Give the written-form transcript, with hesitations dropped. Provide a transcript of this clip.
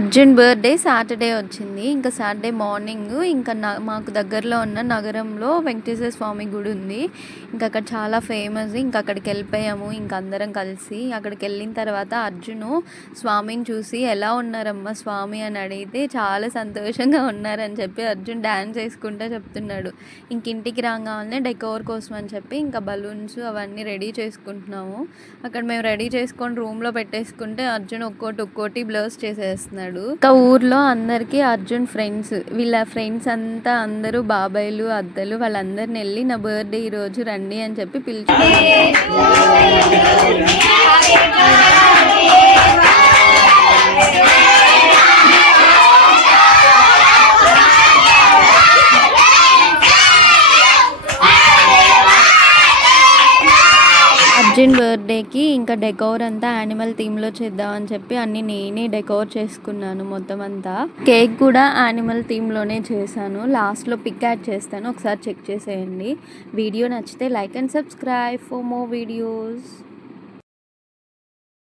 Arjun birthday Saturday వచ్చింది. ఇంకా Saturday morning ఇంకా మాకు దగ్గరలో ఉన్న నగరంలో వెంకటేశ్వర స్వామి గుడి ఉంది. ఇంకా అక్కడ చాలా ఫేమస్. ఇంకా అక్కడికి వెళ్ళిపోయాము. ఇంకా అందరం కలిసి అక్కడికి వెళ్ళిన తర్వాత అర్జును స్వామిని చూసి ఎలా ఉన్నారమ్మా స్వామి అని అడిగితే చాలా సంతోషంగా ఉన్నారని చెప్పి అర్జున్ డ్యాన్స్ వేసుకుంటూ చెప్తున్నాడు. ఇంక ఇంటికి రాగానే డెకోర్ కోసం అని చెప్పి ఇంకా బలూన్స్ అవన్నీ రెడీ చేసుకుంటున్నాము. అక్కడ మేము రెడీ చేసుకొని రూమ్లో పెట్టేసుకుంటే అర్జున్ ఒక్కోటి బ్లర్స్ చేసేస్తున్నాడు. ఇంకా ఊర్లో అందరికీ అర్జున్ ఫ్రెండ్స్, వీళ్ళ ఫ్రెండ్స్ అంతా అందరూ బాబాయ్లు అద్దలు వాళ్ళందరిని వెళ్ళి నా బర్త్డే ఈరోజు రండి అని చెప్పి పిలుచుకున్నారు. అర్జున్ బర్త్డేకి ఇంకా డెకోర్ అంతా యానిమల్ థీమ్లో చేద్దామని చెప్పి అన్నీ నేనే డెకోర్ చేసుకున్నాను మొత్తం అంతా. కేక్ కూడా యానిమల్ థీమ్లోనే చేశాను. లాస్ట్లో పిక్ యాడ్ చేస్తాను, ఒకసారి చెక్ చేసేయండి. వీడియో నచ్చితే like and subscribe for more videos.